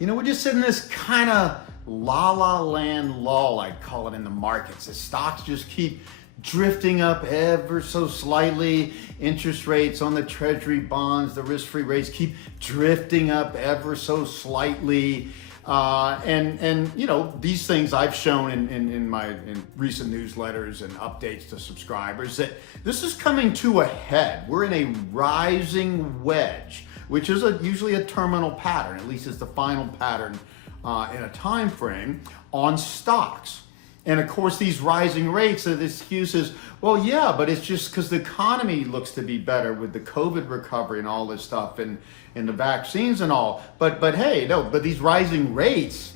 We're just in this kind of la land lull, I'd call it, in the markets. The stocks just keep drifting up ever so slightly. Interest rates on the treasury bonds, the risk-free rates keep drifting up ever so slightly. These things I've shown in recent newsletters and updates to subscribers that this is coming to a head. We're in a rising wedge, which is usually a terminal pattern, at least it's the final pattern in a time frame on stocks. And of course, these rising rates, the excuse is, well, yeah, but it's just because the economy looks to be better with the COVID recovery and all this stuff and the vaccines and all. But hey, no, but these rising rates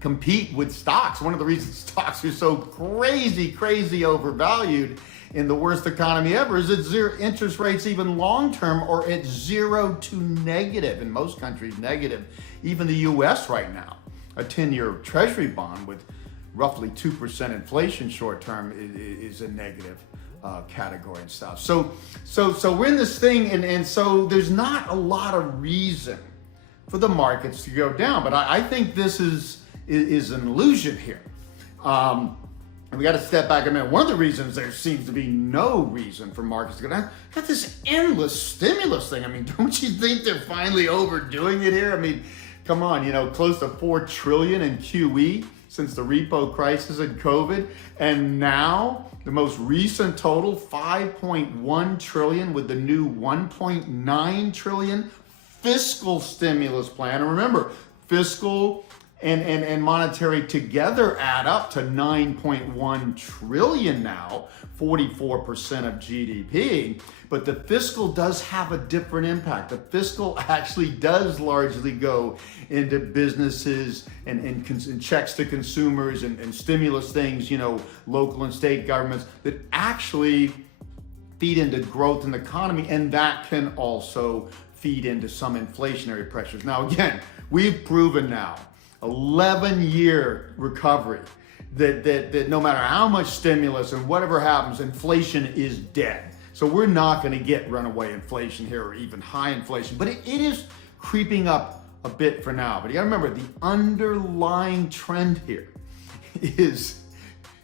compete with stocks. One of the reasons stocks are so crazy overvalued in the worst economy ever is that zero interest rates, even long-term, are at 0 to negative. In most countries, negative. Even the US right now, a 10-year treasury bond with roughly 2% inflation short-term is a negative category and stuff. So we're in this thing, and so there's not a lot of reason for the markets to go down. But I think this is an illusion here. And we got to step back a minute. One of the reasons there seems to be no reason for markets to go down, got this endless stimulus thing. I mean, don't you think they're finally overdoing it here? I mean, come on, close to $4 trillion in QE since the repo crisis and COVID. And now the most recent total, $5.1 trillion with the new $1.9 trillion fiscal stimulus plan. And remember, fiscal and monetary together add up to $9.1 trillion now, 44% of GDP. But the fiscal does have a different impact. The fiscal actually does largely go into businesses and checks to consumers and stimulus things, local and state governments that actually feed into growth in the economy, and that can also feed into some inflationary pressures. Now, again, we've proven now 11-year recovery that no matter how much stimulus and whatever happens, inflation is dead. So we're not going to get runaway inflation here or even high inflation, but it is creeping up a bit for now. But you got to remember, the underlying trend here is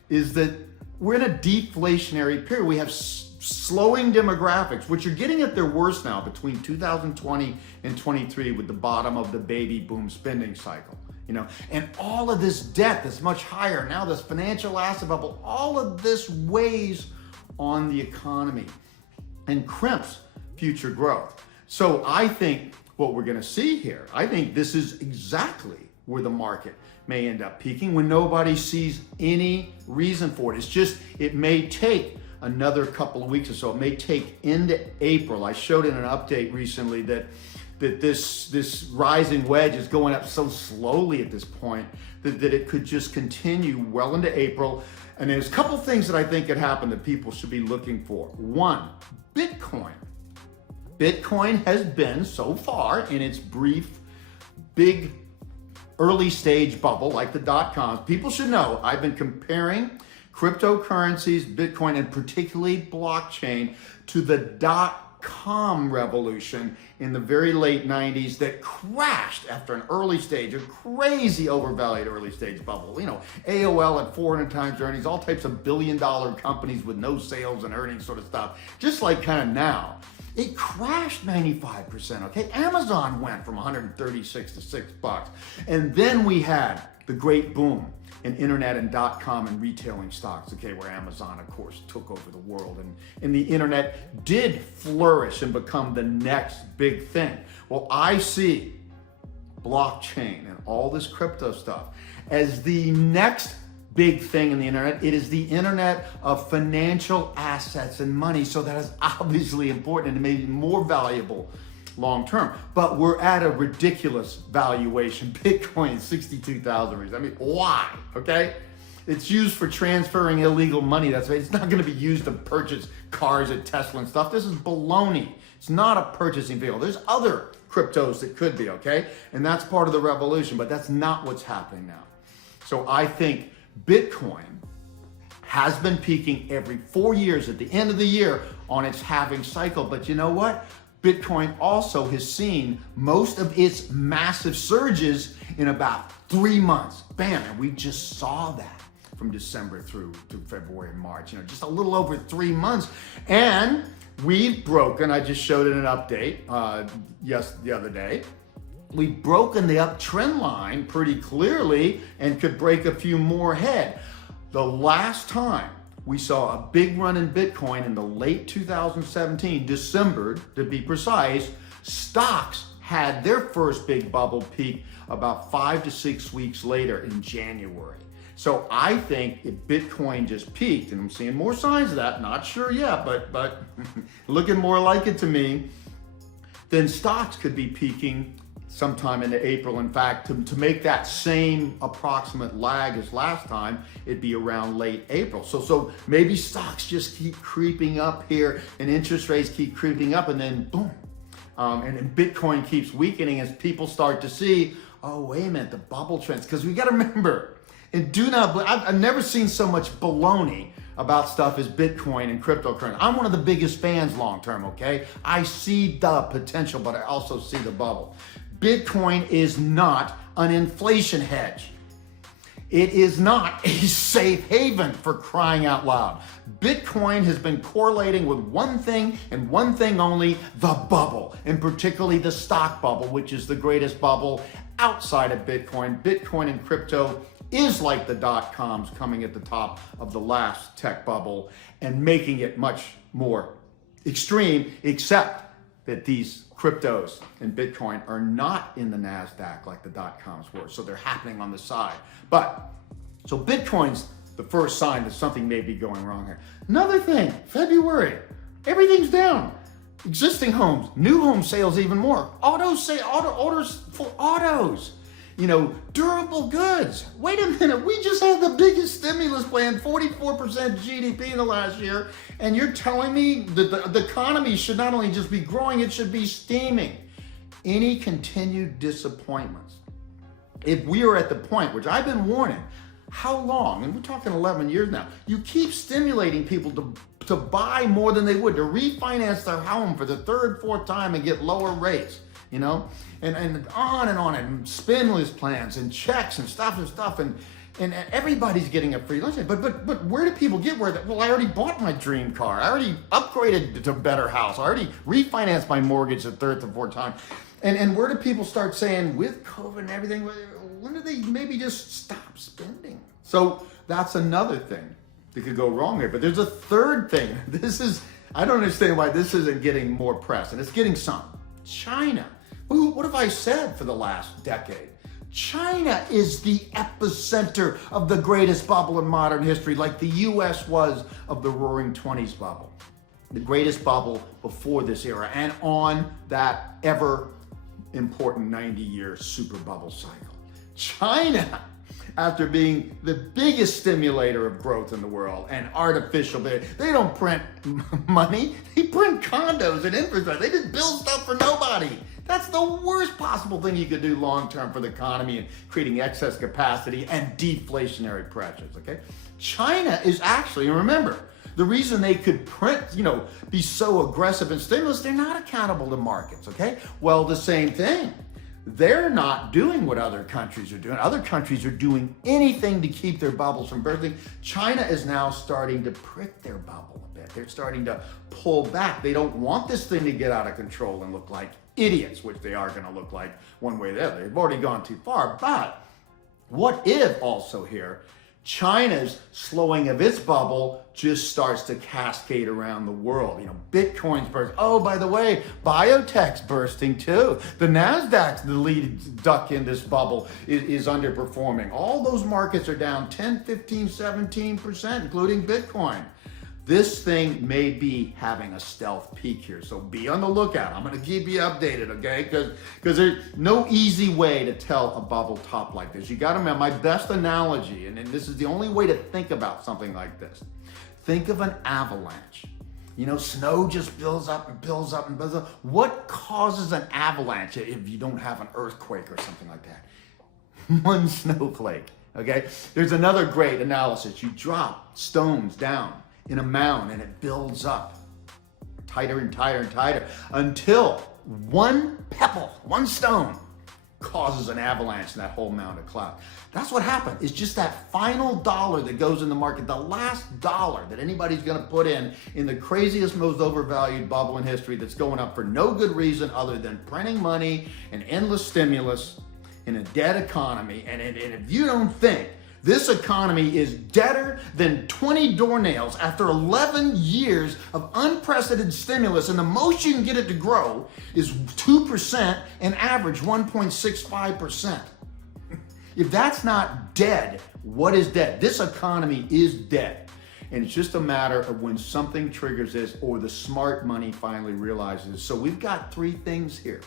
that we're in a deflationary period. We have slowing demographics, which are getting at their worst now between 2020 and 23 with the bottom of the baby boom spending cycle. And all of this debt that's much higher now, this financial asset bubble, all of this weighs on the economy and crimps future growth. So I think what we're going to see here, I think this is exactly where the market may end up peaking when nobody sees any reason for it. It's just, it may take another couple of weeks or so. It may take into April. I showed in an update recently that this rising wedge is going up so slowly at this point that it could just continue well into April. And there's a couple things that I think could happen that people should be looking for. One, Bitcoin. Bitcoin has been so far in its brief, big, early stage bubble like the dot-coms. People should know I've been comparing cryptocurrencies, Bitcoin, and particularly blockchain to the dot-com revolution in the very late 90s that crashed after an early stage, a crazy overvalued early stage bubble. AOL at 400 times earnings, all types of billion-dollar companies with no sales and earnings sort of stuff, just like kind of now. It crashed 95%, okay? Amazon went from 136 to $6. And then we had the great boom in internet and dot-com and retailing stocks, okay, where Amazon, of course, took over the world. And the internet did flourish and become the next big thing. Well, I see blockchain and all this crypto stuff as the next big thing in the internet. It is the internet of financial assets and money. So that is obviously important and maybe more valuable long term. But we're at a ridiculous valuation. Bitcoin, 62,000. I mean, why? Okay? It's used for transferring illegal money. That's right. It's not going to be used to purchase cars at Tesla and stuff. This is baloney. It's not a purchasing vehicle. There's other cryptos that could be, okay? And that's part of the revolution, but that's not what's happening now. So I think Bitcoin has been peaking every 4 years at the end of the year on its halving cycle. But you know what? Bitcoin also has seen most of its massive surges in about 3 months. Bam, and we just saw that from December through February and March, just a little over 3 months. And we've broken, I just showed it in an update the other day, we've broken the uptrend line pretty clearly and could break a few more ahead. The last time we saw a big run in Bitcoin in the late 2017, December to be precise, stocks had their first big bubble peak about 5 to 6 weeks later in January. So I think if Bitcoin just peaked, and I'm seeing more signs of that, not sure yet, but looking more like it to me, then stocks could be peaking sometime into April. In fact, to make that same approximate lag as last time, it'd be around late April. So maybe stocks just keep creeping up here and interest rates keep creeping up, and then boom. And then Bitcoin keeps weakening as people start to see, oh, wait a minute, the bubble trends. Because we got to remember, and I've never seen so much baloney about stuff as Bitcoin and cryptocurrency. I'm one of the biggest fans long term, okay? I see the potential, but I also see the bubble. Bitcoin is not an inflation hedge. It is not a safe haven, for crying out loud. Bitcoin has been correlating with one thing and one thing only, the bubble, and particularly the stock bubble, which is the greatest bubble outside of Bitcoin. Bitcoin and crypto is like the dot-coms coming at the top of the last tech bubble and making it much more extreme, except that these cryptos and Bitcoin are not in the NASDAQ like the dot-coms were, so they're happening on the side. So Bitcoin's the first sign that something may be going wrong here. Another thing, February, everything's down. Existing homes, new home sales even more. Orders for autos. Durable goods. Wait a minute, we just had the biggest stimulus plan, 44% GDP in the last year, and you're telling me that the economy should not only just be growing, it should be steaming. Any continued disappointments, if we are at the point, which I've been warning, how long, and we're talking 11 years now, you keep stimulating people to buy more than they would, to refinance their home for the third, fourth time and get lower rates. And on, and stimulus plans and checks and stuff, and everybody's getting a free lunch. But where do people get well, I already bought my dream car. I already upgraded to a better house. I already refinanced my mortgage the third and fourth time. And where do people start saying, with COVID and everything, when do they maybe just stop spending? So that's another thing that could go wrong here. But there's a third thing. I don't understand why this isn't getting more press, and it's getting some. China. What have I said for the last decade? China is the epicenter of the greatest bubble in modern history, like the US was of the Roaring '20s bubble. The greatest bubble before this era, and on that ever important 90-year super bubble cycle. China, after being the biggest stimulator of growth in the world and artificial, they don't print money, they print condos and infrastructure. They just build stuff for nobody. That's the worst possible thing you could do long term for the economy and creating excess capacity and deflationary pressures, okay? China is actually, and remember, the reason they could print, be so aggressive in stimulus, they're not accountable to markets, okay? Well, the same thing. They're not doing what other countries are doing. Other countries are doing anything to keep their bubbles from bursting. China is now starting to prick their bubble a bit. They're starting to pull back. They don't want this thing to get out of control and look like idiots, which they are going to look like one way or the other. They've already gone too far. But what if also here, China's slowing of its bubble just starts to cascade around the world. Bitcoin's bursting. Oh, by the way, biotech's bursting too. The NASDAQ's the lead duck in this bubble is underperforming. All those markets are down 10, 15, 17%, including Bitcoin. This thing may be having a stealth peak here, so be on the lookout. I'm going to keep you updated, okay? Because there's no easy way to tell a bubble top like this. You got to remember, my best analogy, and this is the only way to think about something like this. Think of an avalanche. Snow just builds up and builds up and builds up. What causes an avalanche if you don't have an earthquake or something like that? One snowflake, okay? There's another great analysis. You drop stones down in a mound and it builds up tighter and tighter and tighter until one pebble, one stone causes an avalanche in that whole mountain of cloud. That's what happened. It's just that final dollar that goes in the market, the last dollar that anybody's going to put in the craziest, most overvalued bubble in history that's going up for no good reason other than printing money and endless stimulus in a dead economy. And if you don't think this economy is deader than 20 doornails after 11 years of unprecedented stimulus, and the most you can get it to grow is 2% and average 1.65%. If that's not dead, what is dead? This economy is dead. And it's just a matter of when something triggers this or the smart money finally realizes it. So we've got three things here.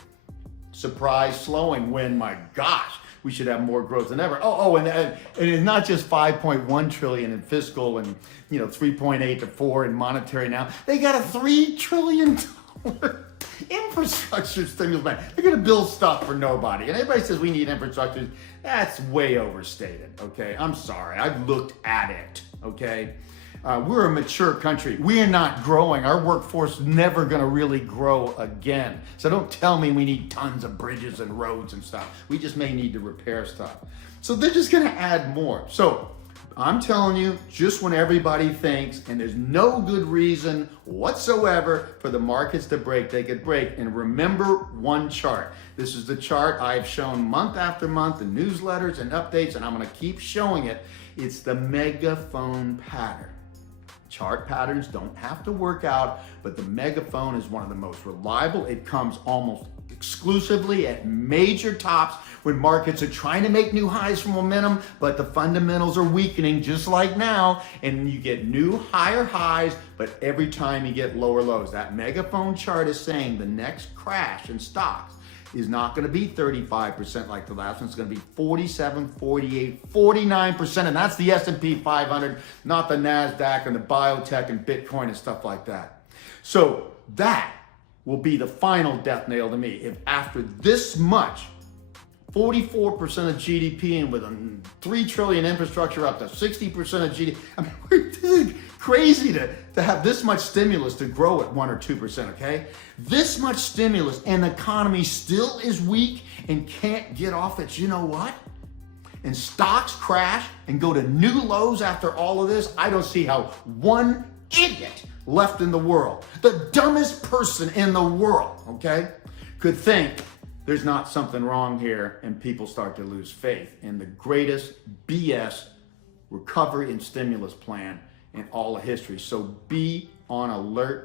Surprise slowing when, my gosh, we should have more growth than ever. And it's not just 5.1 trillion in fiscal and 3.8 to 4 in monetary now. They got a $3 trillion infrastructure stimulus plan. They're going to build stuff for nobody. And everybody says we need infrastructure. That's way overstated, okay? I'm sorry. I've looked at it, okay? We're a mature country. We are not growing. Our workforce is never going to really grow again. So don't tell me we need tons of bridges and roads and stuff. We just may need to repair stuff. So they're just going to add more. So I'm telling you, just when everybody thinks, and there's no good reason whatsoever for the markets to break, they could break. And remember one chart. This is the chart I've shown month after month in newsletters and updates, and I'm going to keep showing it. It's the megaphone pattern. Chart patterns don't have to work out, but the megaphone is one of the most reliable. It comes almost exclusively at major tops when markets are trying to make new highs for momentum, but the fundamentals are weakening just like now, and you get new higher highs, but every time you get lower lows. That megaphone chart is saying the next crash in stocks is not going to be 35% like the last one. It's going to be 47, 48, 49%, and that's the S&P 500, not the NASDAQ and the biotech and Bitcoin and stuff like that. So that will be the final death nail to me. If after this much, 44% of GDP and with a 3 trillion infrastructure up to 60% of GDP, I mean, this is crazy to have this much stimulus to grow at 1 or 2%, okay? This much stimulus and the economy still is weak and can't get off its, you know what? And stocks crash and go to new lows after all of this. I don't see how one idiot left in the world, the dumbest person in the world, okay, could think there's not something wrong here, and people start to lose faith in the greatest BS recovery and stimulus plan in all of history. So be on alert